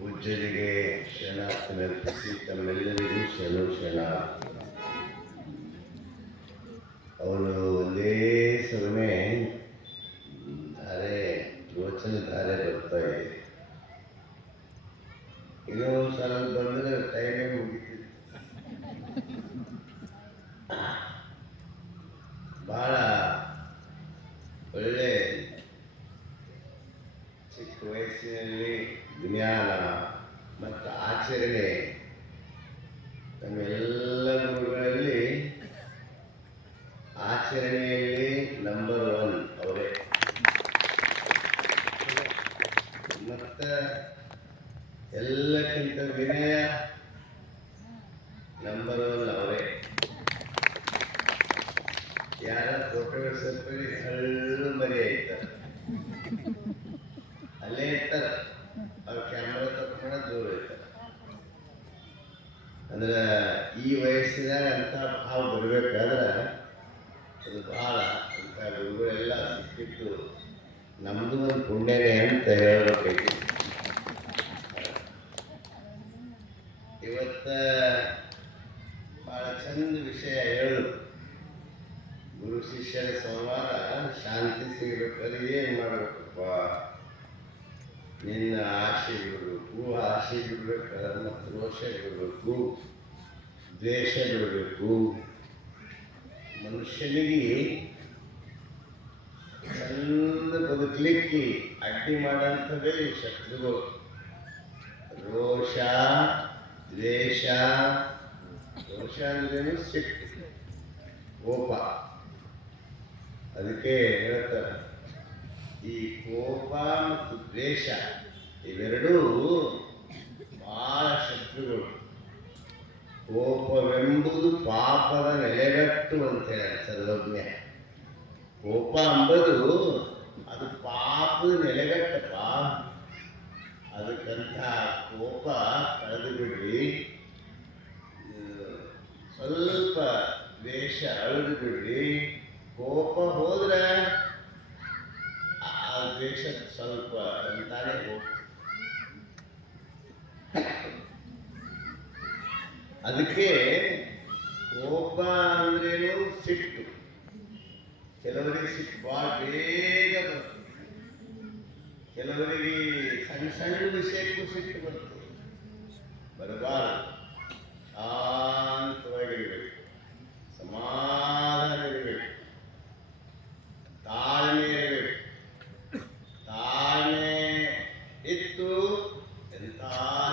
ಪೂಜ್ಯರಿಗೆ ಶರಣಾರ್ಥಿ ಅರ್ಪಿಸಿ ತಮ್ಮೆಲ್ಲರಿಗೂ ಶರಣು ಶರಣ. ಅವನು ಒಂದೇ ಸಮಯ ಧಾರೆ ಯೋಚನೆ ಧಾರೆ ಬರ್ತಾ ಇದೆ. ಇನ್ನೊಂದು ಸಲ ಬಂದರೆ ಟೈಮೇ ಮುಗಿತಿತ್ತು ಭಾಳ ಒಳ್ಳೆ ಚಿಕ್ಕ ವಯಸ್ಸಿನಲ್ಲಿ ಜ್ಞಾನ ಮತ್ತು ಆಚರಣೆ ನಮ್ಮೆಲ್ಲ ಗುರುಗಳಲ್ಲಿ ಆಚರಣೆಯಲ್ಲಿ ನಂಬರ್ ಒನ್ ಅವರೇ. ಮತ್ತು ಎಲ್ಲಕ್ಕಿಂತ ವಿನಯ ನಂಬರ್ ಒನ್ ಅವರೇ. ಯಾರ ಫೋಟೋ ಸ್ವಲ್ಪ ಹಳ್ಳು ಮರಿ ಆಯ್ತಾರೆ ಅಲ್ಲೇ ಇರ್ತಾರೆ ಅವ್ರ ಕ್ಯಾಮ್ರಾ ತಕ್ಕೊಂಡು ದೂರ ಇರ್ತಾರೆ ಅಂದ್ರೆ ಈ ವಯಸ್ಸಿನಾಗ ಅಂತ ಭಾವ ಬರಬೇಕಾದ್ರೆ ಅದು ಭಾಳ ಅಂತ ಗುರುಗಳೆಲ್ಲ ಸಿಕ್ಕಿತ್ತು ನಮ್ಮದು ಒಂದು ಪುಣ್ಯನೇ ಅಂತ ಹೇಳ್ಬೇಕಾಗಿ ಇವತ್ತ ಭಾಳ ಚಂದ ವಿಷಯ ಹೇಳು ಗುರು ಶಿಷ್ಯರ ಸಂವಾದ ಶಾಂತಿ ಸಿಗಬೇಕಾದ್ರೆ ಏನು ಮಾಡಬೇಕಪ್ಪ ನಿನ್ನ ಆಸೆ ಬಿಡಬೇಕು ಆಸೆ ಬಿಡ್ಬೇಕಾದ್ರೆ ಮತ್ತು ರೋಷ ಬಿಡಬೇಕು ದ್ವೇಷ ಬಿಡಬೇಕು ಮನುಷ್ಯನಿಗೆ ಚಂದ ಬದುಕಲಿಕ್ಕೆ ಅಡ್ಡಿ ಮಾಡೋಂಥವೇ ಶತ್ರುಗಳು. ರೋಷ, ದ್ವೇಷ, ರೋಷ ಅಂದ್ರೇನು ಸಿಟ್ಟು, ಕೋಪ. ಅದಕ್ಕೆ ಹೇಳ್ತಾರೆ, ಈ ಕೋಪ ಮತ್ತು ದ್ವೇಷ ಇವೆರಡೂ ಭಾಳ ಶತ್ರುಗಳು. ಕೋಪವೆಂಬುದು ಪಾಪದ ನೆಲೆಗಟ್ಟು ಅಂತ ಹೇಳಿ ಸರ್ವಜ್ಞ ಕೋಪ ಅಂಬದು ಅದು ಪಾಪದ ನೆಲೆಗಟ್ಟಪ್ಪ. ಅದಕ್ಕಂತ ಕೋಪ ಕಳೆದು ಬಿಡ್ರಿ ಸ್ವಲ್ಪ ದ್ವೇಷ ಅಳೆದು ಬಿಡ್ರಿ ಕೋಪ ಹೋದ್ರೆ ಆ ದ್ವೇಷ ಸ್ವಲ್ಪ ಅಂತಾನೆ ಹೋಗ್ತದೆ. ಅದಕ್ಕೆ ಕೋಪ ಅಂದ್ರೇನು ಸಿಟ್ಟು. ಕೆಲವರಿಗೆ ಸಿಟ್ಟು ಭಾಳ ಬೇಗ ಬರ್ತದೆ ಕೆಲವರಿಗೆ ಸಣ್ಣ ಸಣ್ಣ ವಿಷಯಕ್ಕೂ ಸಿಟ್ಟು ಬರ್ತದೆ ಬರಬಾರದು. ಶಾಂತವಾಗಿರಬೇಕು. ಸಮಾಧಾನ ಇರಬೇಕು ತಾಳ್ಮೆ ಇರಬೇಕು ತಾಳ್ಮೆ ಇತ್ತು ಎಂಥ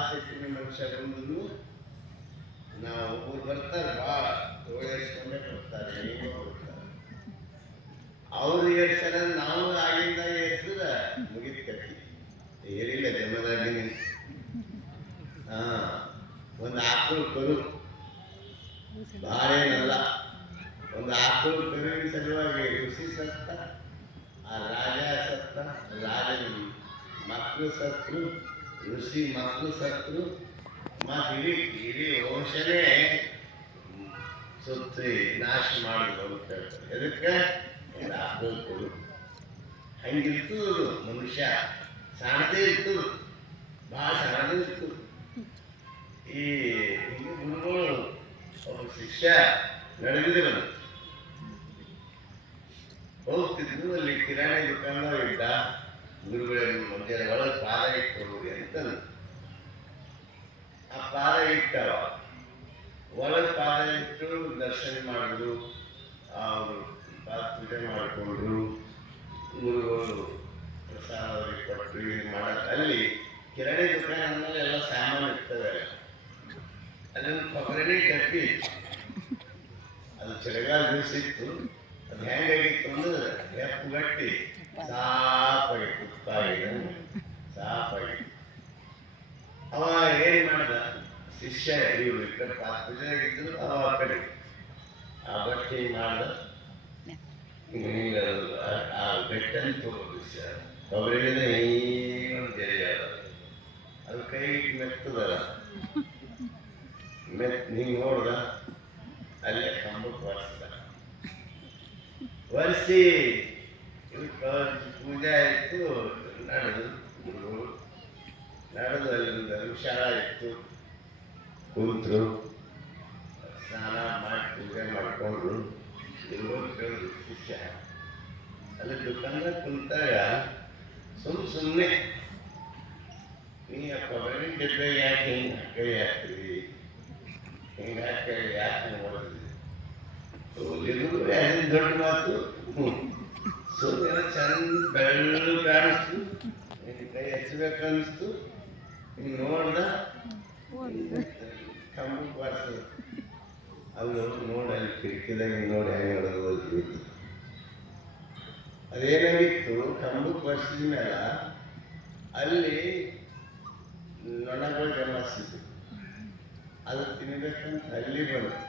ಸಿಟ್ಟಿನ ಮನುಷ್ಯ ಬಂದ್ರು ನಾವು ಒಬ್ಬರು ಬರ್ತಾರೆ ಭಾಳ ತೋಳಿಸ್ಕೊಂಡೇ ಬರ್ತಾರೆ ಹೆಂಗೋ ಬರ್ತಾರೆ ಏರ್ಸರ ನಾವು ಆಗಿಂದ ಏರ್ಸಿದ್ರ ಮುಗಿದ ಕಟ್ಟಿ ಏರಿಲ್ಲ ಜನ್ಮದಾಗಿನಿ. ಹಾ, ಒಂದು ಆಕಳು ಕರು. ಭಾರೇನಲ್ಲ ಒಂದು ಆಕಳು ಕರುವಿನ ಸಲುವಾಗಿ ಋಷಿ ಸತ್ತ, ಆ ರಾಜ ಸತ್ತ, ರಾಜನ ಮಕ್ಕಳು ಸತ್ರು ಋಷಿ ಮಕ್ಕಳು ಸತ್ರು ಮತ್ತು ಇಡೀ ಇಡೀ ವಂಶನೇ ಸುತ್ತಿ ನಾಶ ಮಾಡಿದ್ರು ಅಂತ ಹೇಳ್ತಾರೆ. ಎದಕ್ಕೆ? ಒಂದು ಹಂಗಿತ್ತು ಮನುಷ್ಯ ಸಾಧ್ಯ ಇತ್ತು ಭಾಳ ಚೆನ್ನಾಗೂ ಇತ್ತು ಈ ಗುರುಗಳು ಒಬ್ಬ ಶಿಷ್ಯ ನಡೆದಿದ್ರು ಹೋಗ್ತಿದ್ರು ಅಲ್ಲಿ ಕಿರಾಣಿ ದುಕಾನ ಇದ್ದ ಗುರುಗಳಿಗೆ ಮಧ್ಯಾಹ್ನ ಒಳಗೆ ಪಾದ ಇಟ್ಟು ಅಂತಂದು ಆ ಪಾದ ಇಟ್ಟವ. ಒಳಗೆ ಪಾದ ಇಟ್ಟು ದರ್ಶನ ಮಾಡಿದ್ರು ಅವರು ಪೂಜೆ ಮಾಡಿಕೊಂಡ್ರು ಗುರುಗಳು ಪ್ರಸಾದ ಅವ್ರಿಗೆ ಕೊಟ್ಟು ಇದು ಮಾಡಕ್ಕೆ ಅಲ್ಲಿ ಕಿರಾಣಿ ದುಕಾನ್ ಅಂದ್ಮೇಲೆ ಎಲ್ಲ ಸಾಮಾನು ಇರ್ತದೆ ಅದನ್ನು ಕೊಬ್ಬರಿ ಗಟ್ಟಿ ಅದು ಚಳಿಗಾಲ ದಿವಸ ಇತ್ತು ಅದು ಹೆಂಗಾಗಿತ್ತು ಅಂದ್ರೆ ಹೆಪ್ಪು ಗಟ್ಟಿ ಸಾಪಾಗಿ ತುಪ್ಪಾಗಿ ಸಾಪಾಗಿ ಅವ ಏನ್ ಮಾಡ್ದ ಶಿಷ್ಯ ಇವ್ರು ಈ ಕಡೆ ಪಾತ್ರೆಯಾಗಿದ್ರು ಅವ ಆ ಕಡೆ ಆ ಬಟ್ಟೆ ಮಾಡ್ದ ಹಿಂಗ ಆ ಬೆಟ್ಟಲ್ಲಿ ತಗೋದು ಕೊಬ್ಬರಿಗಿಂತ ಏನು ತೆರೆಯ ಅದು ಕೈ ಮೆತ್ತದಲ್ಲ. ಮೆತ್ ಹಿಂಗೆ ನೋಡ್ದ? ಅಲ್ಲೇ ಕಂಬಕ್ಕೆ ಒರೆಸ್ದ ಒರೆಸಿ. ಪೂಜೆ ಆಯಿತು, ನಡೆದು ನಡೆದು ಅಲ್ಲಿ ಧರ್ಮಶಾಲಾ ಇತ್ತು. ಕೂತರು. ಸ್ನಾನ ಮಾಡಿ ಪೂಜೆ ಮಾಡಿಕೊಂಡು ಎಲ್ಲೋ ಕೇಳಿದ್ರು ಶಿಷ್ಯ ಅಲ್ಲಿ ದುಕಾನ್ದಾಗ ಕುಂತಾಗ ಸುಮ್ ಸುಮ್ಮನೆ ನೀ ಅಪ್ಪ ಬರೀ ಗೆದ್ದೆ ಯಾಕೆ ಹಿಂಗೆ ಕೈ ಹಾಕ್ತೀವಿ ಹಿಂಗೆ ಹಾಕಿ ಯಾಕೆ ನೋಡಿದ್ವಿ ಇದು ಅದೇ ದೊಡ್ಡ ಮಾತು ಸುಮ್ಮನೆ ಚಂದ ಬೆಳ್ಳು ಕಾಣಿಸ್ತು ನಿನ್ನ ಕೈ ಹಚ್ಚಬೇಕನ್ನಿಸ್ತು ಹಿಂಗೆ ನೋಡ್ದ ಕಂಬಕ್ಕೆ ಅಲ್ಲಿ ನೋಡಿ ಅಲ್ಲಿ ಕಿಟಕಿದಾಗ ನೋಡಿ ಹೆಂಗೆ ಹೇಳೋದು ಅದೇನಾಗಿತ್ತು ಕಂಬಕ್ಕೆ ಬರ್ಸಿದ ಮೇಲೆ ಅಲ್ಲಿ ನೊಣಗಳು ಜಮಾಸಿತ್ತು ಅದು ತಿನ್ಬೇಕಂತ ಅಲ್ಲಿ ಬಂತು.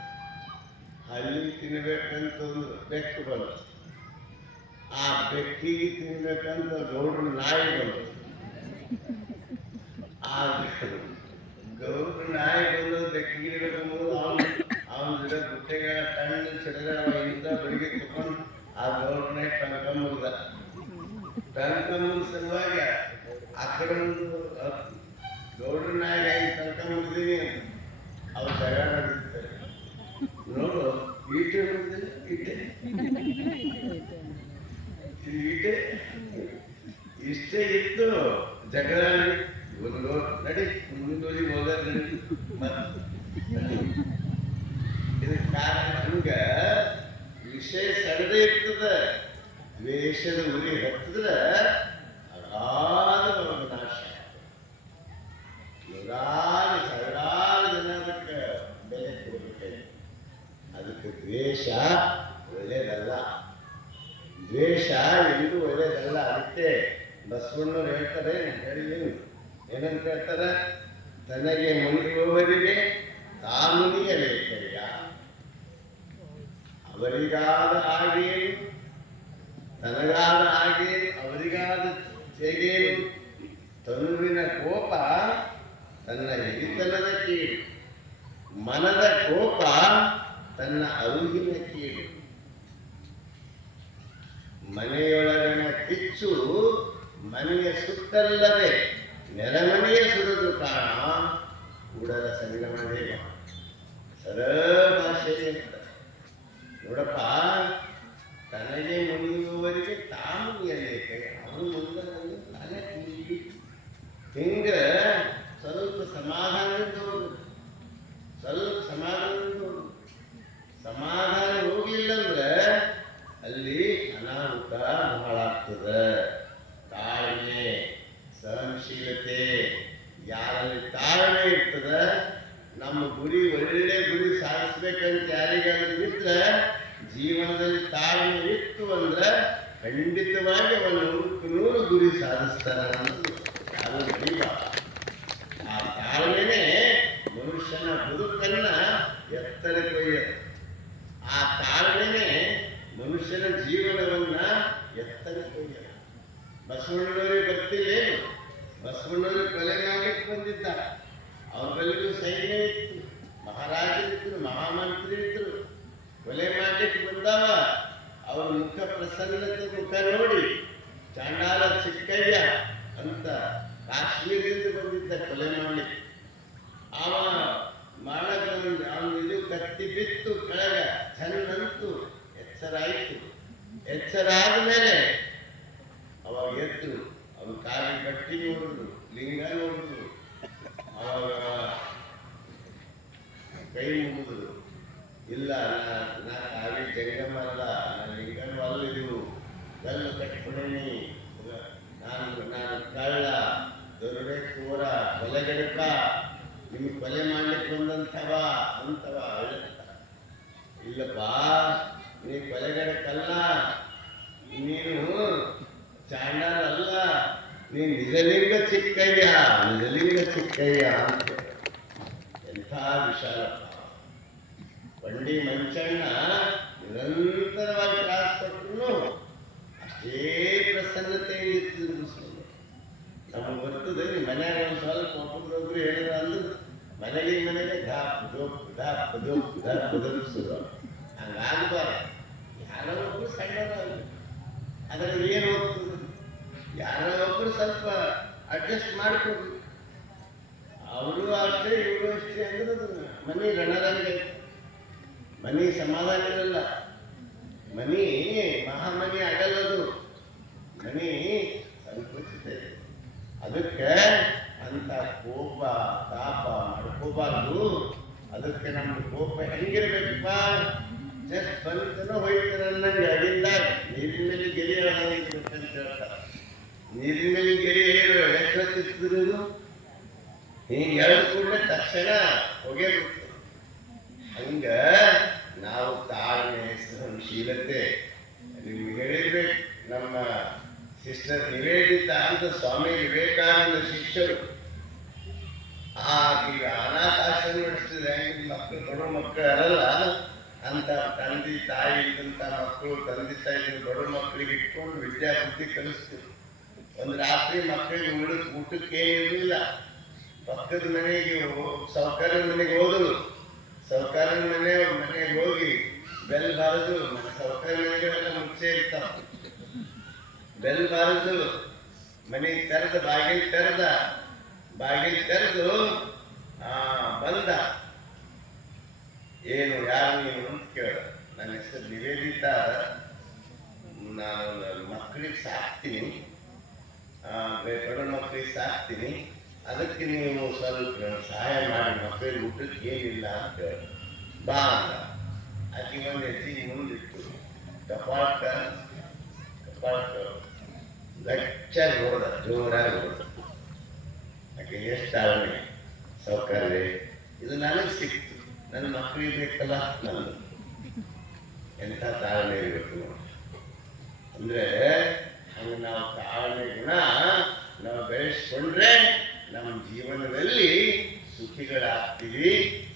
ಅಲ್ಲಿ ತಿನ್ಬೇಕಂತ ಒಂದು ಬೆಕ್ಕು ಬಂತು. ಆ ಬೆಕ್ಕಿಗೆ ತಿನ್ಬೇಕಂತ ಗೌಡ್ರ ನಾಯಿ ಬಂತು. ಆ ಗೌಡ್ರ ನಾಯಿ ಬಂದು ಬೆಕ್ಕಿಗೆ ಇರ್ಬೇಕಂಬುದು ಗಿಡ ಗುಟ್ಟೆಗೆ ಕಣ್ಣು ಸಿಡಿದ್ರೆ ಅವ ಇಂಥ ಬೆಳಿಗ್ಗೆ ಆ ಗೌಡ್ರ ನಾಯಿ ಟಂಕಂಬುದ ಟಂಕಂಬುದ ಸಲುವಾಗಿ ಆ ಕಡೆ ಒಂದು ಗೌಡ್ರ ನಾಯಿ ಹೆಂಗೆ ಟಂಕಂಬುದೀನಿ ಅಂತ. ಅವ್ರು ನೋಡು, ಈಟೆ ಬಂದಿಲ್ಲ ಈಟೆ. ಇಷ್ಟೇ ಇತ್ತು, ಜಗಳ ನಡಿ ಮುಂದೂರಿ ಹೋದ ಇದಕ್ಕೆ ಕಾರಣ ಹಂಗ ವಿಷಯ ಸಡದೆ ಇರ್ತದ, ದ್ವೇಷದ ಉರಿ ಹತ್ತಿದ್ರ ಅಗಾಧ ನಾಶ ನೂರಾರು ಸಾವಿರಾರು ಜನ ಅದಕ್ಕೆ ಬೆಲೆ ಕೊಡ್ಬೇಕು ಅದಕ್ಕೆ ದ್ವೇಷ ಒಳ್ಳೇದಲ್ಲ. ದ್ವೇಷ ಎಂದೂ ಒಳ್ಳೇದಲ್ಲ. ಅದಕ್ಕೆ ಬಸವಣ್ಣವ್ರು ಹೇಳ್ತಾರೆ ಹೇಳಿ ಏನಂತ ಹೇಳ್ತಾರೆ? ತನಗೆ ಮುನಿಯುವವರಿಗೆ ತಾನುನಿಯಲೇಕಯ್ಯ ಅವರಿಗಾದ ಹಾಗೆ, ತನಗಾದ ಹಾಗೆ, ಅವರಿಗಾದ ಹೇಗೇನು ತನುವಿನ ಕೋಪ ತನ್ನ ಹಿರಿತನದ ಕೀಳು ಮನದ ಕೋಪ ತನ್ನ ಅರುಹಿನ ಕೀಳು ಮನೆಯೊಳಗಿನ ಕಿಚ್ಚು ಮನೆಯ ಸುತ್ತಲ್ಲದೆ ನೆಲಮನೆಯ ಸುರಿದು ಕಾರಣ ಕೂಡಲ ಸಂಗಮ ಸರ ಸರಳ ಭಾಷೆ ಅಂತ ನೋಡಪ್ಪ, ತನಗೆ ಮುನಿಯುವವರಿಗೆ ತಾನು ಎಲ್ಲಿಗೆ ಅವನು ಮುಂದೆ ಬಂದು ತಾನೇ ತಿಂಡಿ ಹಿಂಗ? ಸ್ವಲ್ಪ ಸಮಾಧಾನದಿಂದ ಹೋಗು ಸ್ವಲ್ಪ ಸಮಾಧಾನದಿಂದ ಸಮಾಧಾನ ಹೋಗಿಲ್ಲ ಅಂದ್ರೆ ಅಲ್ಲಿ ಅನಾಹುತ ಬಹಳಾಗ್ತದೆ ತಾಳ್ಮೆ, ಸಹನಶೀಲತೆ ಯಾರಲ್ಲಿ ತಾಳ್ಮೆ ಇರ್ತದೆ, ನಮ್ಮ ಗುರಿ ಒಳ್ಳೆ ಗುರಿ ಸಾಧಿಸ್ಬೇಕಂತ ಯಾರಿಗಾದ್ರೂ ಇದ್ರೆ ಜೀವನದಲ್ಲಿ ತಾಳ್ಮೆ ಇತ್ತು ಅಂದ್ರೆ ಖಂಡಿತವಾಗಿ ಅವನು ನೂರಕ್ಕೆ ನೂರು ಗುರಿ ಸಾಧಿಸ್ತಾನೆ ಅನ್ನೋದು ಆ ತಾಳ್ಮೆನೇ ಮನುಷ್ಯನ ಬದುಕನ್ನ ಎತ್ತರಕ್ಕೊಯ್ಯದು. ಆ ತಾಳ್ಮೆನೇ ಮನುಷ್ಯನ ಜೀವನವನ್ನ ಎತ್ತರಕ್ಕೊಯ್ಯದು. ಬಸವಣ್ಣನವರಿಗೆ ಗೊತ್ತಿಲ್ಲೇನು? ಬಸವಣ್ಣವರು ಕೊಲೆ ಮಾಡಲಿಕ್ಕೆ ಬಂದಿದ್ದ ಅವ್ರ ಬಳಿಗೂ ಸೈನ್ಯ ಇತ್ತು. ಮಹಾರಾಜರಿದ್ರು ಮಹಾಮಂತ್ರಿ ಕೊಲೆ ಮಾಡಲಿಕ್ಕೆ ಬಂದವ ಅವ್ರ ಮುಖ ಪ್ರಸನ್ನತೆ ಮುಖ ನೋಡಿ ಚಂಡಾಲ ಚಿಕ್ಕಯ್ಯ ಅಂತ ಕಾಶ್ಮೀರದಿಂದ ಬಂದಿದ್ದ ಕೊಲೆ ಮಾಡಲಿಕ್ಕೆ ಅವ ಮಾಡಕ ಅವನ ಇದು ಕತ್ತಿ ಬಿತ್ತು ಕೆಳಗ ಚೆನ್ನಂತು ಎಚ್ಚರ ಆಯಿತು. ಎಚ್ಚರ ಆದಮೇಲೆ ಅವಾಗ ಎದ್ದು ಅವನು ಕಾಲಿಗೆ ಗಟ್ಟಿ ನೋಡಿದ್ರು, ಲಿಂಗ ನೋಡಿದ್ರು ಅವಾಗ ಕೈ ಮುಗಿದ್ರು ಇಲ್ಲ ನಾ ನಾ ಕಾಲಿ ಜಂಗಮ ಅಲ್ಲ ನಾನು ಲಿಂಗನೂ ಅಲ್ಲಿದ್ದು ಕಲ್ಲು ಕಟ್ಕೊಂಡೀನಿ ನಾನು ನಾನು ಕಳ್ಳ ದೊರಡೆ ಕೂರ ಕೊಲೆಗಡಕ ನಿಮಗೆ ಕೊಲೆ ಮಾಡ್ಲಿಕ್ಕೆ ಬಂದಂಥವ ಅಂತವ ಹೇಳ್ತ ಇಲ್ಲಪ್ಪ ನೀ ಕೊಲೆಗಡಕಲ್ಲ ನೀನು ಚಾಂಡಾಲ ಅಲ್ಲ ನೀ ನಿಜಲಿಂಗ ಚಿಕ್ಕಯ್ಯ ನಿಜಲಿಂಗ ಚಿಕ್ಕಯ್ಯ ಅಂತ ಎಂಥ ವಿಶಾಲಪ್ಪ ಬಂಡಿ ಮಂಚಣ್ಣ ನಿರಂತರವಾಗಿ ತ್ರಾಸ ಕೊಟ್ಟರು ಅಷ್ಟೇ ಪ್ರಸನ್ನತೆಯಿಂದ ಮುಸ್ಲಿಮರು ನಮಗೆ ಬರ್ತದೆ ನಿಮ್ಮ ಮನ್ಯಾಗ ಒಂದು ಸ್ವಲ್ಪ ಒಬ್ಬೊಬ್ರೊಬ್ರು ಹೇಳಿದ್ರು ಅಂದ್ರೆ ಮನೆಗೆ ಮನೆಗೆ ಧಾಪ್ ದೋಪ್ ದೋಪ್ ಧಾಪ್ ದೊರಕಿಸಿದ್ರು ಹಂಗಾಗಬಾರ್ದು ಯಾರೋ ಒಬ್ರು ಸಣ್ಣದಾಗಲಿ ಅದರಲ್ಲಿ ಏನು ಹೋಗ್ತದೆ ಯಾರೋ ಒಬ್ರು ಸ್ವಲ್ಪ ಅಡ್ಜಸ್ಟ್ ಮಾಡ್ಕೊಂಡು. ಅವರು ಅಷ್ಟೇ, ಇವರು ಅಷ್ಟೇ ಅಂದ್ರೆ ಮನೆ ಮನಿ ರಣರಂಗ. ಮನಿ ಸಮಾಧಾನ ಇರಲ್ಲ ಮನಿ ಮಹಾಮನಿ ಆಗಲ್ಲದು. ಆಗಲ್ಲ ಅದು ಮನಿ ಅದಕ್ಕೆ ಅಂತ ಕೋಪ, ತಾಪ ಮಾಡ್ಕೋಬಾರ್ದು. ಅದಕ್ಕೆ ನಮ್ಮ ಕೋಪ ಹೆಂಗಿರ್ಬೇಕಪ್ಪ ಜಸ್ಟ್ ಬಂತನೋ ಹೋಯ್ತಾನ ಅನ್ನಂಗೆ ಅಡಿಲ್ಲ ನೀರಿನ ಮೇಲೆ ಗೆರೆ ಅಂತ ಹೇಳ್ತಾರೆ. ನೀರಿನ ಮೇಲೆ ಗೆರೆ ಹೇಳು ಹೊತ್ತಿದ್ರು ಹಿಂಗೆ ಎರಡು ಕೂಡಲೇ ತಕ್ಷಣ ಹೊಗೆ ಹಂಗೆ ಹಂಗ ನಾವು ತಾಳ್ಮೆ, ಸಹನಶೀಲತೆ ನಿಮ್ಗೆ ಹೇಳಿರ್ಬೇಕು. ನಮ್ಮ ಸಿಸ್ಟರ್ ನಿವೇದಿತ ಅಂತ ಸ್ವಾಮಿ ವಿವೇಕಾನಂದ ಶಿಷ್ಯರು ಆ, ಈಗ ಅನಾಥಾಶ್ರಮ ನಡೆಸ್ತಿದ್ರೆ ಮಕ್ಕಳು ಬಡ ಮಕ್ಕಳು ಇರಲ್ಲ ಅಂತ ತಂದೆ, ತಾಯಿ ಇದ್ದಂಥ ಮಕ್ಕಳು ತಂದೆ, ತಾಯಿ ಬಡ ಮಕ್ಕಳಿಗೆ ಇಟ್ಕೊಂಡು ವಿದ್ಯಾ ಬುದ್ಧಿ ಕಲಿಸ್ತೀವಿ. ಒಂದು ರಾತ್ರಿ ಮಕ್ಕಳಿಗೆ ಉಳಿದು ಊಟಕ್ಕೆ ಇರಲಿಲ್ಲ. ಪಕ್ಕದ ಮನೆಗೆ ಸೌಕರ್ಯ ಮನೆಗೆ ಹೋದರು ಸೌಕರ್ಯ ಮನೆ, ಮನೆಗೆ ಹೋಗಿ ಬೆಲ್ ಬಾರದು. ಸರ್ಕಾರಿ ಮನೆಗಳೆಲ್ಲ ಮುಂಚೆ ಇರ್ತಾವ. ಬೆಲ್ ಬಾರದು. ಮನೆಗೆ ತೆರೆದ, ಬಾಗಿಲು ತೆರೆದ. ಬಾಗಿಲು ತೆರೆದು, ಆ, ಬಂದ. ಏನು, ಯಾರು ನೀವು ಅಂತ ಕೇಳ. ನನ್ನ ಹೆಸರು ನಿವೇದಿತ. ನಾನು ನನ್ನ ಮಕ್ಕಳಿಗೆ ಸಾಕ್ತೀನಿ. ಬಡ ಮಕ್ಕಳಿಗೆ ಸಾಕ್ತೀನಿ. ಅದಕ್ಕೆ ನೀವು ಸ್ವಲ್ಪ ಸಹಾಯ ಮಾಡಿ, ಮಕ್ಕಳಿಗೆ ಊಟಕ್ಕೆ ಏನಿಲ್ಲ ಅಂತ ಬಾ ಆಕೆ ಒಂದು ಹೆಜ್ಜೆ ಮುಂದಿಟ್ಟು ಕಪಾಟ ಕಪಾಟ ಗಚ್ಚಾಗಿ ನೋಡ, ಜೋರಾಗಿ ಹೋದ ಎಷ್ಟು ತಾಳ್ಮೆ ಸೌಕರ್ಯ, ಇದು ನನಗೆ ಸಿಕ್ತು. ನನ್ನ ಮಕ್ಕಳಿಗೆ ಬೇಕಲ್ಲ? ನಾನು ಎಂಥ ತಾಳ್ಮೆ ಇರಬೇಕು ಅಂದರೆ ಹಂಗೆ ನಾವು ತಾಳ್ಮೆ ಗುಣ ನಾವು ಬೆಳೆಸ್ಕೊಂಡ್ರೆ ನಮ್ಮ ಜೀವನದಲ್ಲಿ ಸುಖಿಗಳಾಗ್ತೀವಿ,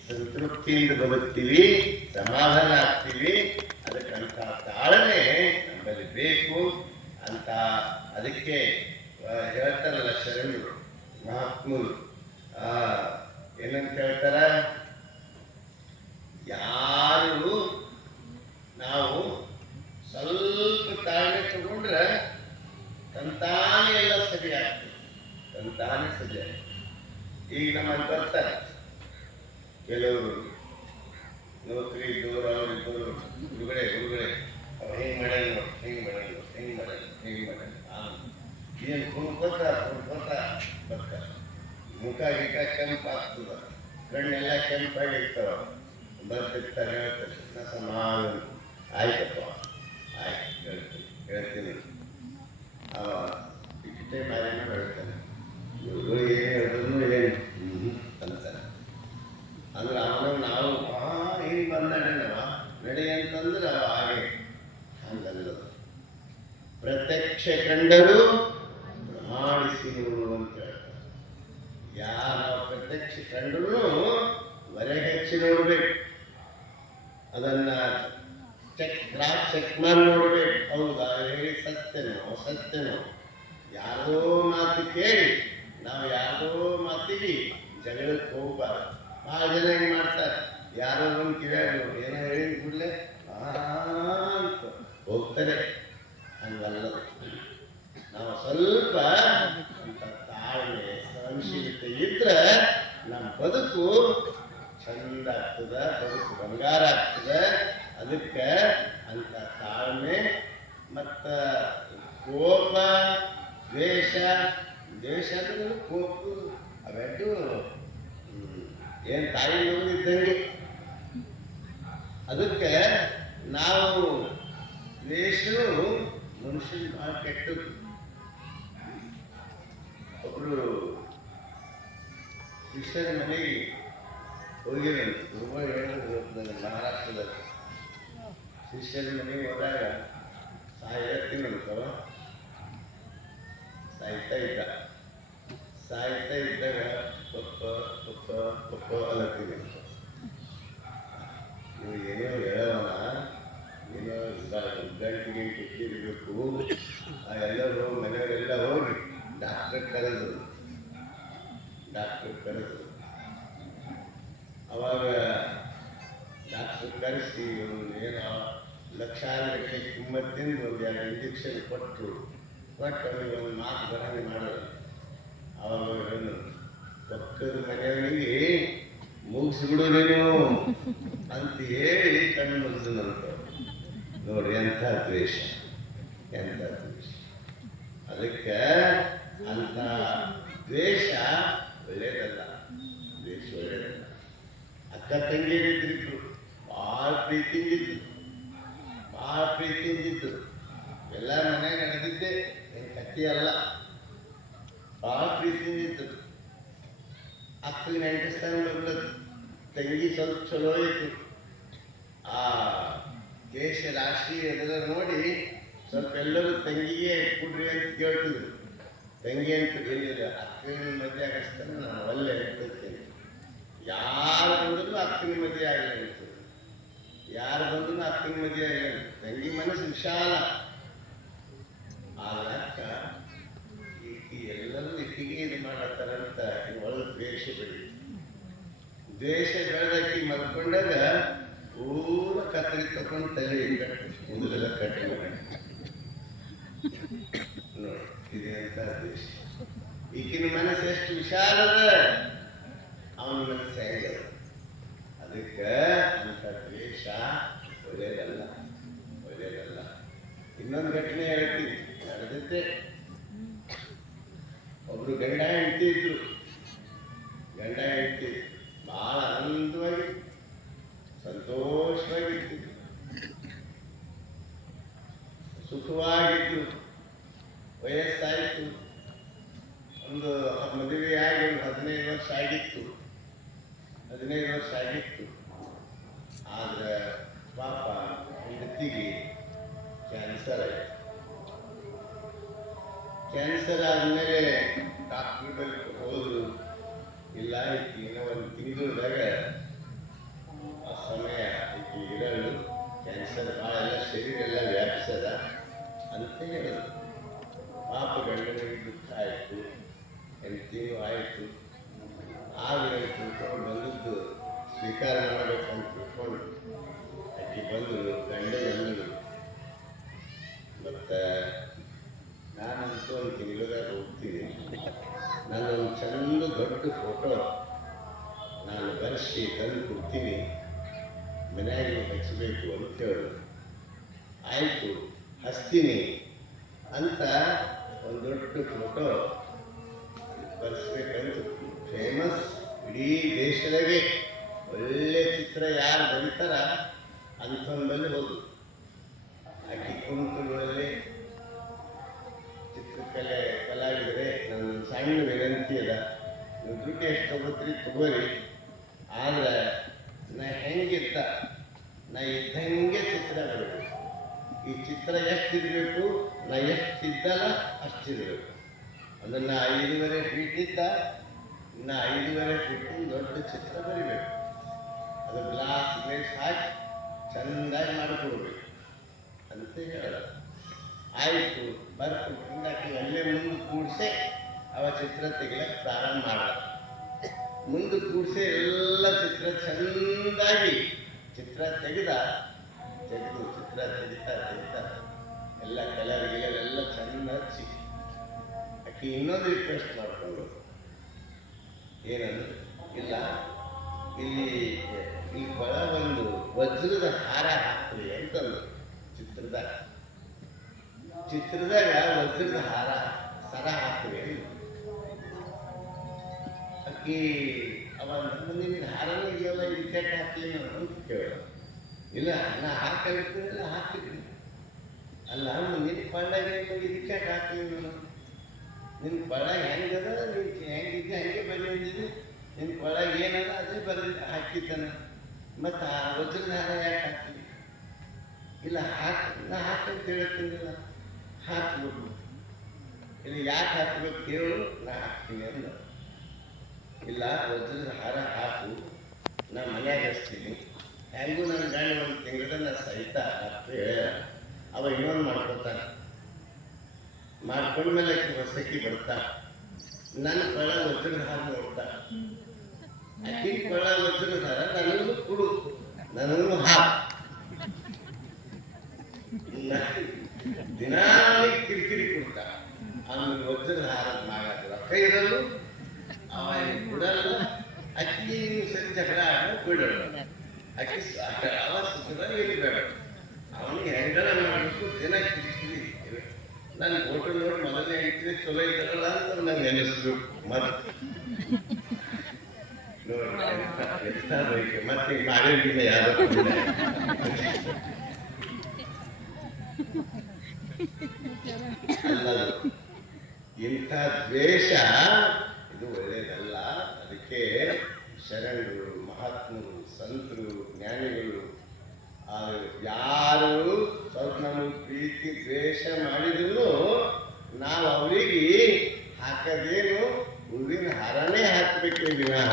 ಸಂತೃಪ್ತಿಯಿಂದ ಬದುಕ್ತೀವಿ ಸಮಾಧಾನ ಆಗ್ತೀವಿ ಅದಕ್ಕಂತ ತಾಳ್ಮೆ ನಮ್ಮಲ್ಲಿ ಬೇಕು ಅಂತ ಅದಕ್ಕೆ ಹೇಳ್ತಾರಲ್ಲ ಶರಣರು. ಮಹಾತ್ಮರು ಏನಂತ ಹೇಳ್ತಾರ ಯಾರು ನಾವು ಸ್ವಲ್ಪ ತಾಳ್ಮೆ ತಗೊಂಡ್ರೆ ತಂತಾನೆ ಎಲ್ಲ ಸರಿ ಆಗ್ತದೆ ತಂತಾನೆ ಸರಿ ಆಗ್ತದೆ ಈಗ ನಮ್ಮಲ್ಲಿ ಬರ್ತಾರೆ ಕೆಲವರು ನೌಕರಿ ಇದ್ದವರು ಅವ್ರು ಇದ್ದವರು ಗುರುಗಳೇ ಗುರುಗಳೇ ಅವ್ರು ಹೆಂಗೆ ಮಾಡ್ಯಾನ ಹೆಂಗೆ ಮಾಡ್ಯಾನ ಹೆಂಗೆ ಮಾಡ್ಯಾನ ಹೆಂಗೆ ಮಾಡ್ಯಾನ ಏನು ಕುಣ್ಕೋತ ಕುಣ್ಕೋತ ಬರ್ತಾರೆ ಮುಖ ಗಿಖ ಕೆಂಪಾಗ್ತದ ಕಣ್ಣೆಲ್ಲ ಕೆಂಪಾಗಿರ್ತಾವ ಬರ್ತಿರ್ತಾರೆ ಹೇಳ್ತಾರೆ ನಾ ಸಮಾಧಾನ ಆಯ್ತಪ್ಪ ಆಯ್ತು ಹೇಳ್ತೀನಿ ಹೇಳ್ತೀನಿ ಅವ ಇಷ್ಟೇ ಮಾರೇನ ಹೇಳ್ತಾನೆ ಇವರು ಏನು ಹೇಳಿದ್ರು ಏನು ಹ್ಞೂ ಅಂತಾನೆ ಅಂದ್ರೆ ಅವನು ನಾವು ಆ ಹಿಂಗೆ ಬಂದವ ನಡಿ ಅಂತಂದ್ರೆ ಅವ ಹಾಗೆ ಹಂಗಲ್ಲ ಪ್ರತ್ಯಕ್ಷ ಕಂಡರು ಪ್ರಮಾಣಿಸಿ ನೋಡು ಅಂತ ಹೇಳ್ತಾರೆ ಯಾರ ಪ್ರತ್ಯಕ್ಷ ಕಂಡರೂ ಹೊರಗೆಚ್ಚಿ ನೋಡ್ಬೇಕು ಅದನ್ನ ಚೆಕ್ ಕ್ರಾಸ್ ಚೆಕ್ ಮಾಡಿ ನೋಡ್ಬೇಕು ಹೌದಾ ಹೇಳಿ ಸತ್ಯನೋ ಅಸತ್ಯನೋ ಯಾರೋ ಮಾತು ಕೇಳಿ ನಾವು ಯಾರೋ ಮಾತಿಗೆ ಜಗಳಕ್ಕೆ ಹೋಗ್ಬಾರ್ದು ಭಾಳ ಜನ ಹೆಂಗೆ ಮಾಡ್ತಾರೆ ಯಾರೋ ಒಂದು ಕಿವ್ಯಾಗ ಏನೋ ಹೇಳಿ ಕೂಡಲೇ ಅಂತ ಹೋಗ್ತಾರೆ ಹಂಗಲ್ಲ ನಾವು ಸ್ವಲ್ಪ ಅಂತ ತಾಳ್ಮೆ ಸಹನಶೀಲತೆ ಇದ್ರೆ ನಮ್ಮ ಬದುಕು ಚಂದ ಆಗ್ತದ ಬದುಕು ಬಂಗಾರ ಆಗ್ತದ ಅದಕ್ಕೆ ಅಂತ ತಾಳ್ಮೆ ಮತ್ತು ಕೋಪ ದ್ವೇಷ ದ್ವೇಷ ಅಂದ್ರೆ ಕೋಪ ಅವೆರಡು ಏನು ತಾಯಿ ನೋಡಿದ್ದಂಗೆ ಅದಕ್ಕೆ ನಾವು ದ್ವೇಷವು ಮನುಷ್ಯನ ಭಾಳ ಕೆಟ್ಟದ್ದು. ಒಬ್ಬರು ಶಿಷ್ಯರ ಮನೆಗೆ ಹೋಗಿವೆ ತುಂಬ ನನಗೆ ಮಹಾರಾಷ್ಟ್ರದಲ್ಲಿ. ಶಿಷ್ಯರ ಮನೆಗೆ ಹೋದಾಗ ಸಾಯತ್ತಿನಂತವ ಸಾಯ್ತಾ ಇದ್ದ. ಸಾಯ್ತಾ ಇದ್ದಾಗ ಪಪ್ಪ ಪಪ್ಪ ಪಪ್ಪ ಅಲ್ಲತ್ತೀನಿ ಅಂತ ನೀವು ಏನೋ ಹೇಳೋಣ, ಏನೋ ಗಂಟಿಗೆ ಕೆಟ್ಟಿರಬೇಕು ಆ ಎಲ್ಲರೂ ಮನೆಯವರೆಲ್ಲ ಹೋಗ್ರಿ. ಡಾಕ್ಟ್ರ್ ಕರೆದ್ರು ಡಾಕ್ಟರ್ ಕರೆದ್ರು ಅವಾಗ ಡಾಕ್ಟ್ರ್ ಕರೆಸಿ ಏನೋ ಲಕ್ಷಾಂತರ ಕಿಮ್ಮತ್ತಿಂದ ಒಂದು ಎರಡು ಇಂಜೆಕ್ಷನ್ ಕೊಟ್ಟರು ಅವ್ರಿಗೆ ಒಂದು ಮಾತು ಬರಂಗೆ ಮಾಡೋದು ಅವಾಗ ಪಕ್ಕದ ಮನೆಯವನಿಗೆ ಮುಗಿಸ್ಬಿಡು ನೀನು. ಅಂತ ಹೇಳಿ ಕಣ್ಣು ಮುಗಿದನಂತ ನೋಡಿ, ಎಂಥ ದ್ವೇಷ ಎಂಥ ದ್ವೇಷ. ಅದಕ್ಕೆ ಅಂತ ದ್ವೇಷ ಒಳ್ಳೇದಲ್ಲ. ದ್ವೇಷ ಒಳ್ಳೇದಲ್ಲ. ಅಕ್ಕ ತಂಗಿಯರಿದ್ರಿದ್ರು ಭಾಳ ಪ್ರೀತಿಯಿಂದಿದ್ರು ಭಾಳ ಪ್ರೀತಿಯಿಂದಿದ್ರು ಎಲ್ಲ ಮನೆಯಾಗ ನಡೆದಿದ್ದೆ. ಕತ್ತಿ ಅಲ್ಲ? ಭಾಳ ಪ್ರೀತಿಯಿಂದಿದ್ರು ಅಕ್ಕಿ ನೆಂಟಿಸ್ತಾನೆ ಬಂದದ್ದು ತಂಗಿ ಸ್ವಲ್ಪ ಚಲೋ ಇತ್ತು ಆ ದೇಶ ರಾಶಿ ಅದೆಲ್ಲ ನೋಡಿ ಸ್ವಲ್ಪ ಎಲ್ಲರೂ ತಂಗಿಗೆ ಕುಡ್ರಿ ಅಂತ ಕೇಳ್ತಿದ್ರು. ತಂಗಿ ಅಂತ ಬೇರೆ ಅಕ್ಕನ ಮದುವೆ ಆಗಿಸ್ತಾನೆ ನಾನು ಒಳ್ಳೆ ಹೇಳ್ತಿರ್ತೀನಿ ಯಾರು ಬಂದ್ರು ಅಕ್ಕನ ಮದುವೆ ಆಗಲಿ ಯಾರು ಬಂದ್ರು ಅಕ್ಕನ ಮದುವೆ ಆಗಲಿ ತಂಗಿ ಮನಸ್ಸು ವಿಶಾಲ. ಅಕ್ಕ ಈಕಿ ಎಲ್ಲರೂ ಈಕಿಗೆ ಇದು ಮಾಡತ್ತಾರಂತ ಒಳಗೆ ದ್ವೇಷ ಬೆಳೀತು ದ್ವೇಷ ಬೆಳೆದಕ್ಕೆ ಮಲ್ಕೊಂಡಾಗ ಪೂರ ಕತ್ತರಿ ತಗೊಂಡು ತಲೆ ಮುಂದೆಲ್ಲ ಕಟ್ಟೆ ಮಾಡಿ. ನೋಡಿ, ಇದೆ ಅಂತ ದ್ವೇಷ. ಈಗಿನ ಮನಸ್ಸು ಎಷ್ಟು ಅವನ ಮನಸ್ಸು ಹೇಗೆ ಅದಕ್ಕೆ ಅಂತ ದ್ವೇಷ ಒಳ್ಳೇದಲ್ಲ ಒಳ್ಳೇದಲ್ಲ. ಇನ್ನೊಂದು ಘಟನೆ ಹೇಳ್ತೀನಿ. ನಡೆದಿದ್ದೆ ಒಬ್ರು ಗಂಡ ಹೆಂಡತಿ ಇದ್ರು. ಗಂಡ ಹೆಂಡತಿ ಬಹಳ ಆನಂದವಾಗಿ ಸಂತೋಷವಾಗಿತ್ತು ಸುಖವಾಗಿತ್ತು ವಯಸ್ಸಾಯಿತು. ಒಂದು ಮದುವೆಯಾಗಿ ಒಂದು ಹದಿನೈದು ವರ್ಷ ಆಗಿತ್ತು. ಹದಿನೈದು ವರ್ಷ ಆಗಿತ್ತು. ಆದ್ರೆ ಪಾಪ, ಹೆಂಡತಿಗೆ ಕ್ಯಾನ್ಸರ್ ಆಯಿತು. ಕ್ಯಾನ್ಸರ್ ಆದಮೇಲೆ ಡಾಕ್ಟ್ರ್ ಹೋದರು. ಇಲ್ಲ ಏನೋ ಒಂದು ತಿಂಗಳದಾಗ ಆ ಸಮಯ ಇರಲು. ಕ್ಯಾನ್ಸರ್ ಭಾಳ ಎಲ್ಲ ಶರೀರ ಎಲ್ಲ ವ್ಯಾಪಿಸದ. ಅಂತ ಹೇಳಿದ್ರು. ಪಾಪ ಗಂಡನಿಗೆ ದುಃಖ ಆಯಿತು ಹೆಂಡತಿಯೂ ಆಯಿತು. ಆಗ ತಿಳ್ಕೊಂಡು ಬಂದದ್ದು ಸ್ವೀಕಾರ ಮಾಡಬೇಕಂತ ತಗೋತೀರಿ ತಗೋರಿ ಆದ್ರೆ, ನಾ ಹೆಂಗಿದ್ದ ನಾ ಇದ್ದಂಗೆ ಚಿತ್ರ ಬರಬೇಕು ಈ ಚಿತ್ರ ಎಷ್ಟಿರಬೇಕು, ನಾ ಎಷ್ಟಿದ್ದಲ್ಲ ಅಷ್ಟಿರಬೇಕು. ಅಂದ್ರೆ ಐದೂವರೆ ಫೀಟ್ ಇದ್ದ ನಾ ಐದುವರೆ ಫೀಟ್ ದೊಡ್ಡ ಚಿತ್ರ ಬರಿಬೇಕು. ಅದು ಗ್ಲಾಸ್ ಗ್ಲೇಸ್ ಹಾಕಿ ಚೆಂದಾಗಿ ಮಾಡಿಕೊಡ್ಬೇಕು. ಅಂತ ಹೇಳ. ಆಯಿತು ಬರ್ತು ಅಲ್ಲೇ ಮುಂದೆ ಕೂಡಿಸಿ, ಅವ ಚಿತ್ರ ತೆಗಿಲಕ್ಕೆ ಪ್ರಾರಂಭ ಮಾಡ ಮುಂದೆ ಕೂಡಿಸಿ ಎಲ್ಲ ಚಿತ್ರ ಚೆಂದಾಗಿ ಚಿತ್ರ ತೆಗೆದ, ತೆಗೆದು, ಚಿತ್ರ ತೆಗಿತಾ ತೆಗಿತಾ, ಎಲ್ಲ ಕಲರ್ ಗಿಲರ್ ಎಲ್ಲ ಚೆಂದ ಹಚ್ಚಿ. ಆಕೆ ಇನ್ನೊಂದು ರಿಕ್ವೆಸ್ಟ್ ಮಾಡ್ಕೊಂಡು ಏನಂದ್ರೆ ಇಲ್ಲ, ಇಲ್ಲಿ ಇಲ್ಲಿ ಕೊಳ ಒಂದು ವಜ್ರದ ಹಾರ ಹಾಕ್ರಿ ಅಂತಂದು ಚಿತ್ರದಾಗ. ಚಿತ್ರದಾಗ ವಜ್ರದ ಹಾರ, ಸರ ಹಾಕ್ರಿ ಅಂದ್ರು. ಆಕಿ ಮುಂದೆ ನೀನು ಹಾರನೇ ಇದೆಯಲ್ಲ ಇದಕ್ಕೆ ಕೇಟ ನಾನು ಅಂತ ಕೇಳೋಣ ಇಲ್ಲ, ನಾ ಹಾಕಿರ್ತೀನಲ್ಲ ಹಾಕಿದ್ರಿ ಅಲ್ಲ ನಿನ್ನ ಕೊಳ್ಳಾಗ ಇದಕ್ಕೆ ನಾನು? ನಿನ್ನ ಪಳ ಹೆಂಗದ? ನೀನು ಹೆಂಗಿದ್ದೆ? ಹಂಗೆ ಬರೆದಿದ್ದೀನಿ ನಿನ್ನ ಪಳ ಏನಲ್ಲ ಅದೇ ಬರೆದಿದ್ದ ಹಾಕಿದ್ದಾನೆ. ಮತ್ತು ಆ ವಜ್ರದ ಹಾರ ಯಾಕೆ ಹಾಕ್ತೀನಿ? ಇಲ್ಲ, ಹಾಕಿ, ನಾ ಹಾಕಂತ ಹೇಳ್ತೀನಿಲ್ಲ. ಹಾಕ್ಬೇಕು ಇಲ್ಲ, ಯಾಕೆ ಹಾಕ್ಬೇಕು ಕೇಳು, ನಾ ಹಾಕ್ತೀನಿ ಅಂದ. ಇಲ್ಲ ವಜ್ರದ ಹಾರ ಹಾಕು. ನಾ ಮನ್ಯಾಗ ಹಚ್ತೀನಿ. ಹೆಂಗೂ ನನ್ನ ಗಂಡ ಒಂದು ತಿಂಗಳ ನಾ ಸಹಿತ ಡಾಕ್ಟ್ರು ಅವ ಇನ್ನೊಂದು ಮಾಡ್ಕೊತಾನೆ. ಮಾಡ್ಕೊಂಡ್ಮೇಲೆ ಹೊಸಕಿ ಬರ್ತಾ. ನನ್ನ ಕೊಳ ವಜ್ರದ ಹಾರ ನೋಡ್ತಾ. ಅಕ್ಕಿ ಕೊಳ ವಜ್ರದ ಹಾರ ನನಗೂ ಕೊಡು. ನನಗೂ ಹಾಕು. ದಿನಾಲಿ ಕಿರಿಕಿರಿ ಕೊಡ್ತಾ. ಅವನಿಗೆ ವಜ್ರದ ಹಾರ ಮಗ ರೊಕ್ಕ ಇರಲು ಅವ ಕೊಡಲ್ಲ ಅಕ್ಕಿ ಸರಿ ಜಗಳ ಅಕ್ಕಿ ಅವ ಸುಖದಾಗ ಇರಬೇಡ ಅವನಿಗೆ ಹೆಂಗರ ಮಾಡಬೇಕು ದಿನ ಕಿರಿಕಿರಿ ನನ್ನ ಹೋಟೆಲ್ ನೋಡಿ ಮೊದಲನೇ ಹೇಳ್ತೀನಿ ಚಲೋ ಇದ್ದಾರಲ್ಲ ಅಂತ ನಂಗೆ ನೆನೆಸ್ಬೇಕು ಮತ್ತೆ ನೋಡಿ. ಮತ್ತೆ ಮಾಡಿಲ್ಲ ಯಾರು ಇಂಥ ದ್ವೇಷ ಶರಣರು ಮಹಾತ್ಮರು, ಸಂತರು, ಜ್ಞಾನಿಗಳು, ಆದರೆ ಯಾರು ಸ್ವಲ್ಪ ನಮಗೆ ಪ್ರೀತಿ ದ್ವೇಷ ಮಾಡಿದ್ರು ನಾವು ಅವರಿಗೆ ಹಾಕದೇನು? ಹೂವಿನ ಹರನೇ ಹಾಕಬೇಕು ವಿನಃ.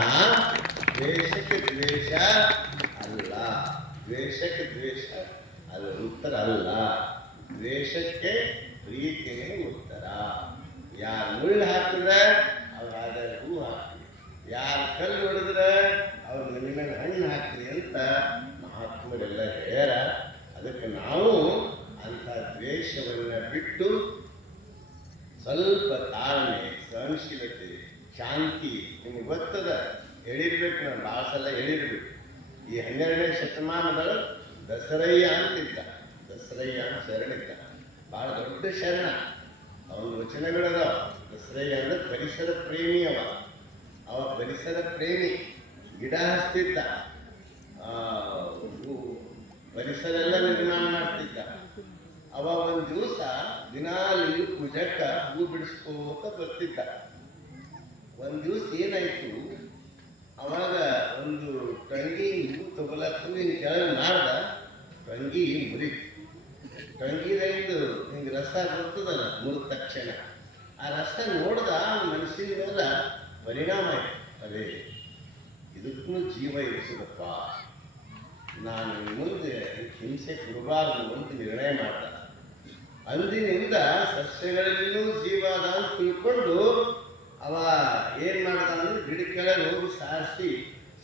ದ್ವೇಷಕ್ಕೆ ದ್ವೇಷ ಅಲ್ಲ. ದ್ವೇಷಕ್ಕೆ ದ್ವೇಷ ಅದು ಉತ್ತರ ಅಲ್ಲ. ದ್ವೇಷಕ್ಕೆ ಪ್ರೀತಿನೇ ಉತ್ತರ. ಯಾರು ಮುಳ್ಳು ಹಾಕಿದ್ರೆ, ಅವ್ರು ಆದ ಹೂ ಹಾಕ್ರಿ ಯಾರು ಕಲ್ಲು ಹೊಡೆದ್ರೆ ಅವ್ರ ಮನೆ ಮೇಲೆ ಹಣ್ಣು ಹಾಕ್ರಿ ಅಂತ ಮಹಾತ್ಮರೆಲ್ಲ ಹೇಳ್ಯಾರ. ಅದಕ್ಕೆ ನಾವು ಅಂಥ ದ್ವೇಷವನ್ನು ಬಿಟ್ಟು ಸ್ವಲ್ಪ ತಾಳ್ಮೆ, ಸಹನಶೀಲತೆ, ಶಾಂತಿ ನಿಮ್ಗೆ ಗೊತ್ತದ? ಹೇಳಿರ್ಬೇಕು ನಾನು, ಭಾಳ ಸಲ ಈ ಹನ್ನೆರಡನೇ ಶತಮಾನದ ದಸರಯ್ಯ ಅಂತಿದ್ದ. ದಸರಯ್ಯ ಅಂತ ಶರಣಿದ್ದ ಭಾಳ ದೊಡ್ಡ ಶರಣ. ಅವನ ವಚನಗಳದಾವ, ದಸರಯ್ಯ ಅಂದ್ರೆ ಪರಿಸರ ಪ್ರೇಮಿ ಅವ ಪರಿಸರ ಪ್ರೇಮಿ ಗಿಡ ಹಚ್ತಿದ್ದ ಪರಿಸರ ಎಲ್ಲ ನಿರ್ಮಾಣ ಮಾಡ್ತಿದ್ದ. ಅವ ಒಂದು ದಿವಸ ದಿನಾಲಿ ಪೂಜಕ್ಕ ಹೂ ಬಿಡಿಸ್ಕೋತ ಬರ್ತಿದ್ದ. ಒಂದು ದಿವಸ ಏನಾಯಿತು, ಅವಾಗ ಒಂದು ಟಂಗಿ ಹೂ ತಗೊಳಕ್ ಕೆಳಗೆ ಮಾಡ್ದ ಟಂಗಿ ಮುರಿತು ಟಂಗಿದಿಂದ ಹಿಂಗೆ ರಸ ಬರ್ತದಲ್ಲ, ಮುರಿದ ತಕ್ಷಣ. ಆ ರಸ ನೋಡ್ದ ಮನಸ್ಸಿನ ಮೇಲೆ ಪರಿಣಾಮ ಅದೇ. ಇದಕ್ಕೂ ಜೀವ ಇರಿಸಿದಪ್ಪ ನಾನು ಮುಂದೆ ಹಿಂಸೆ ಕೊಡಬಾರದು ಅಂತ ನಿರ್ಣಯ ಮಾಡ್ದ. ಅಂದಿನಿಂದ ಸಸ್ಯಗಳಲ್ಲೂ ಜೀವ ಅದ ಅಂತ ತಿಳ್ಕೊಂಡು ಅವ ಏನು ಮಾಡ್ದ ಅಂದ್ರೆ ಗಿಡ ಕೆಳಗೆ ಹೋಗಿ ಸಾರಿಸಿ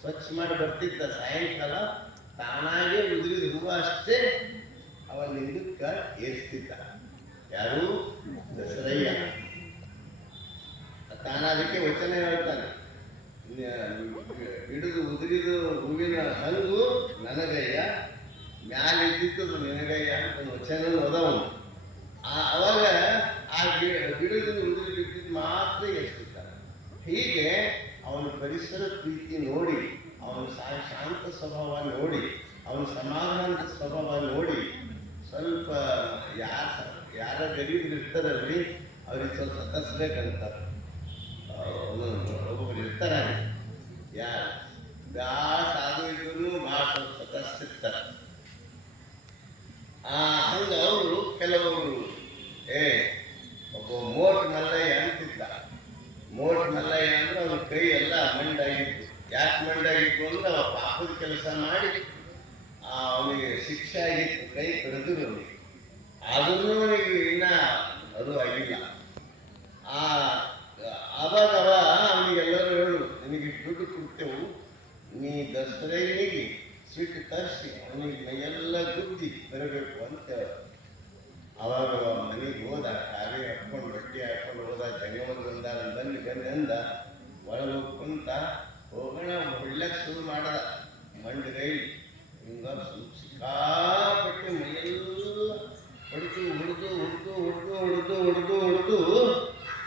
ಸ್ವಚ್ಛ ಮಾಡಿ ಬರ್ತಿದ್ದ ಸಾಯಂಕಾಲ ತಾನಾಗೆ ಉದುರಿದ ಹೂವು ಅಷ್ಟೇ ಅವ ಲಿಂಗಕ್ಕ ಏರಿಸ್ತಿದ್ದ. ಯಾರು? ದಸರಯ್ಯ. ತಾನದಕ್ಕೆ ವಚನ ಹೇಳ್ತಾನೆ. ಹಿಡಿದು ಉದುರಿದು ಹೂವಿನ ಹಂಗು ನನಗಯ್ಯ ಮ್ಯಾಲ ಇದ್ದಿದ್ದು ನಿನಗಯ್ಯ ಅಂತ ವಚನ ಆ, ಅವಾಗ ಆ ಗಿಡದ ಉದುರಿ ಬಿಟ್ಟಿದ್ದು ಮಾತ್ರ ಎಷ್ಟಿರ್ತಾರೆ ಹೀಗೆ ಅವನ ಪರಿಸರ ಪ್ರೀತಿ ನೋಡಿ, ಅವನ ಶಾಂತ ಸ್ವಭಾವ ನೋಡಿ, ಅವನ ಸಮಾಧಾನದ ಸ್ವಭಾವ ನೋಡಿ, ಸ್ವಲ್ಪ ಯಾರ ಯಾರ ಗರೀಬರು ಇರ್ತಾರಲ್ಲಿ ಅವ್ರಿಗೆ ಸ್ವಲ್ಪ ಸತಸ್ಬೇಕಂತಾರೆ ಒಬ್ಬೊಬ್ರು ಇರ್ತಾರೆ ಯಾರು ಸಾಧು ಇದ್ರು ಭಾಳ ಸ್ವಲ್ಪ ಆ ಹಂಗ ಅವರು ಕೆಲವರು ಏ ಒಬ್ಬ ಮೋಟ್ ಮಲ್ಲಯ್ಯ ಅಂತಿದ್ದ ಮೋಟ್ ಮಲ್ಲಯ್ಯ ಅಂದ್ರೆ ಅವನ ಕೈ ಎಲ್ಲ ಮಂಡಾಗಿತ್ತು ಯಾಕೆ ಮಂಡಾಗಿತ್ತು ಅಂದ್ರೆ ಅವ ಪಾಪದ ಕೆಲಸ ಮಾಡಿ ಅವನಿಗೆ ಶಿಕ್ಷೆ ಆಗಿತ್ತು ಕೈ ಕರೆದ್ರು ಅವನಿಗೆ ಆದ್ರೂ ಅವನಿಗೆ ಇನ್ನ ಅದು ಆಗಿಲ್ಲ ಆ ಅವಾಗ ಅವ ಅವನಿಗೆಲ್ಲರೂ ಹೇಳು ನಿನಗೆ ದುಡ್ಡು ಕೊಡ್ತೇವು, ನೀ ದಸರೆಗೆ ಸ್ವೀಟ್ ತರಿಸಿ, ಅವನಿಗೆ ಮೈಯೆಲ್ಲ ಗುದ್ದಿ ಬರಬೇಕು ಅಂತ ಅವಾಗ ಅವ ಮನೆಗೆ ಹೋದ, ಕಾಗೆ ಹಾಕ್ಕೊಂಡು ಬಟ್ಟೆ ಹಾಕ್ಕೊಂಡು ಹೋದ ಜಂಗಮದ ಬಂದ ಬಂದು ಅಂದ ಒಳಗೆ ಕುಂತ ಹೋಗೋಣ ಒಳ್ಳೆ ಶುರು ಮಾಡದ ಮಂಡಗೈ ಹಿಂಗ ಸಿಕ್ಕಾಪಟ್ಟೆ ಮೈಯೆಲ್ಲ ಹೊಡೆದು ಹೊಡೆದು ಹೊಡೆದು ಹೊಡೆದು ಹೊಡೆದು ಹೊಡೆದು ಹೊಡೆದು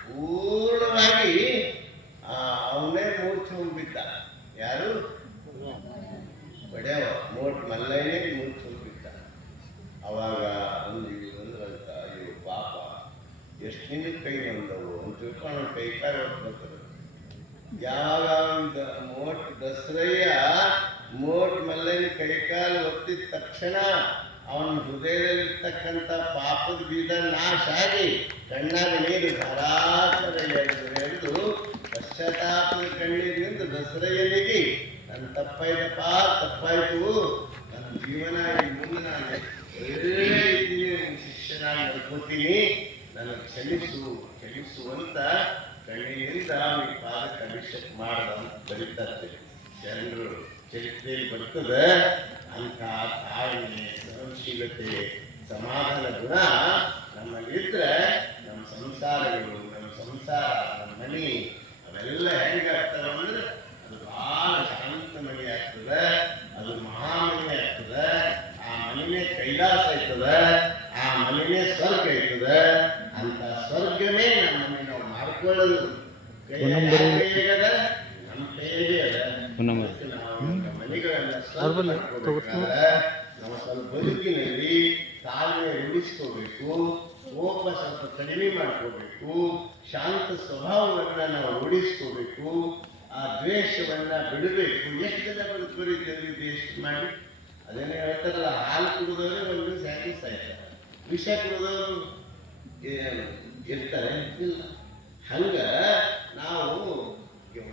ಪೂರ್ಣವಾಗಿ ಆ, ಅವನೇ ಮೂರ್ಛೆ ಹೋಗ್ಬಿದ್ದ ಯಾರು ಬಡ್ಯಾವ ಮೋಟ್ ಮಲ್ಲಯ್ಯನೇ ಮೂರ್ಛೆ ಹೋಗ್ಬಿದ್ದ ಅವಾಗ ಒಂದು ಅಂದ್ರಂತ ಅಯ್ಯೋ ಪಾಪ ಎಷ್ಟು ನಿಮಿಷ ಕೈ ಬಂದವು ಅಂತ ತಿಳ್ಕೊಂಡು ಕೈ ಕಾಲು ಹೊಡ್ಕೊತಾರೆ ಒಂದು ಮೋಟ್ ದಸರಯ್ಯ ಮೋಟ್ ಮಲ್ಲನ ಕೈ ಕಾಲು ಒತ್ತಿದ ತಕ್ಷಣ ಅವನ ಹೃದಯದಲ್ಲಿರ್ತಕ್ಕಂಥ ಪಾಪದ ಬೀಜ ನಾಶ ಆಗಿ ಕಣ್ಣಾಗ ನೀರು ಧಾರಾಕಾರ ಎಂದು ಪಶ್ಚಾತ್ತಾಪದ ಕಣ್ಣೀರಿನಿಂದ ದಸರಯ್ಯನಿಗೆ ನನ್ನ ತಪ್ಪಾಯ್ತಪ್ಪ, ತಪ್ಪಾಯ್ತು. ನನ್ನ ಜೀವನ ಮುಂದೆ ನಾನು ಶಿಷ್ಯನಾಗಿ ನಡ್ಕೋತೀನಿ. ನನಗೆ ಕ್ಷಮಿಸು ಕ್ಷಮಿಸು ಅಂತ ಕಣ್ಣೀರಿದಾಮಿ ಪಾದ ಕಭಿಷೇಕ ಮಾಡದಂತ ಬರೀತಾರೆ ಜನರು ಚರಿತ್ರೆಯಲ್ಲಿ ಬರ್ತದೆ ಅಂತ ತಾಳ್ಮೆ ಸಹನಶೀಲತೆ ಸಮಾಧಾನ ಗುಣ ನಮ್ಮಲ್ಲಿದ್ರೆ ನಮ್ಮ ಸಂಸಾರಗಳು ನಮ್ಮ ಸಂಸಾರ ನಮ್ಮ ಮನೆ ಅವೆಲ್ಲ ಹೆಂಗಾಗ್ತವೆ ಅಂದ್ರೆ ಅದು ಬಹಳ ಶಾಂತ ಮನೆ ಆಗ್ತದೆ ಅದು ಮಹಾಮನೆ ಆಗ್ತದೆ ಆ ಮನೆಯೇ ಕೈಲಾಸ ಆಯ್ತದೆ ಆ ಮನೆಯೇ ಸ್ವರ್ಗ ಆಯ್ತದೆ ಅಂತ ಸ್ವರ್ಗವೇ ನಮ್ಮ ಮನೆ ಮಕ್ಕಳು ನಮ್ಮ ಸ್ವಲ್ಪ ಬದುಕಿನಲ್ಲಿ ತಾಳ್ಮೆ ರೂಢಿಸ್ಕೋಬೇಕು ಕೋಪ ಸ್ವಲ್ಪ ಕಡಿಮೆ ಮಾಡ್ಕೋಬೇಕು ಶಾಂತ ಸ್ವಭಾವವನ್ನು ನಾವು ರೂಢಿಸ್ಕೋಬೇಕು ಆ ದ್ವೇಷವನ್ನ ಬಿಡಬೇಕು ಎಷ್ಟು ಜನ ಬದುಕುವರಿದ್ದೀವಿ ದ್ವೇಷ ಮಾಡಿ ಅದನ್ನೇ ಹೇಳ್ತಾರಲ್ಲ ಹಾಲು ಕುಡಿದವರೇ ಒಂದು ಸ್ಯಾಟಿಸ್ಫೈ ವಿಷ ಕುಡಿದವರು ಇರ್ತಾರೆ ಇಲ್ಲ ಹಂಗ ನಾವು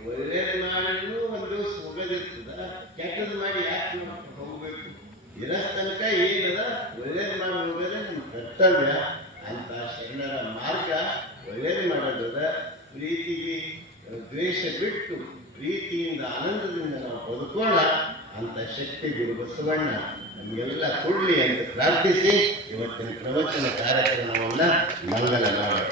ಒಳ್ಳೇದು ಮಾಡಿದ್ರು ಒಂದು ದಿವಸ ಹೋಗೋದಿರ್ತದ ಕೆಟ್ಟದ್ದು ಮಾಡಿ ಯಾಕೆ ಹೋಗಬೇಕು? ಇರೋ ತನಕ ಏನದ? ಒಳ್ಳೇದು ಮಾಡಿ ಹೋಗೋದೇ ನಮ್ಮ ಕರ್ತವ್ಯ. ಅಂತ ಶರಣರ ಮಾರ್ಗ ಒಳ್ಳೇದು ಮಾಡೋದದ. ಪ್ರೀತಿಗೆ ದ್ವೇಷ ಬಿಟ್ಟು ಪ್ರೀತಿಯಿಂದ ಆನಂದದಿಂದ ನಾವು ಬದುಕೋಣ ಅಂತ ಶಕ್ತಿ ಗುರು ಬಸವಣ್ಣ ನಮಗೆಲ್ಲ ಕೊಡಲಿ ಅಂತ ಪ್ರಾರ್ಥಿಸಿ, ಇವತ್ತಿನ ಪ್ರವಚನ ಕಾರ್ಯಕ್ರಮವನ್ನು ಮಂಗಲ ಮಾಡೋಣ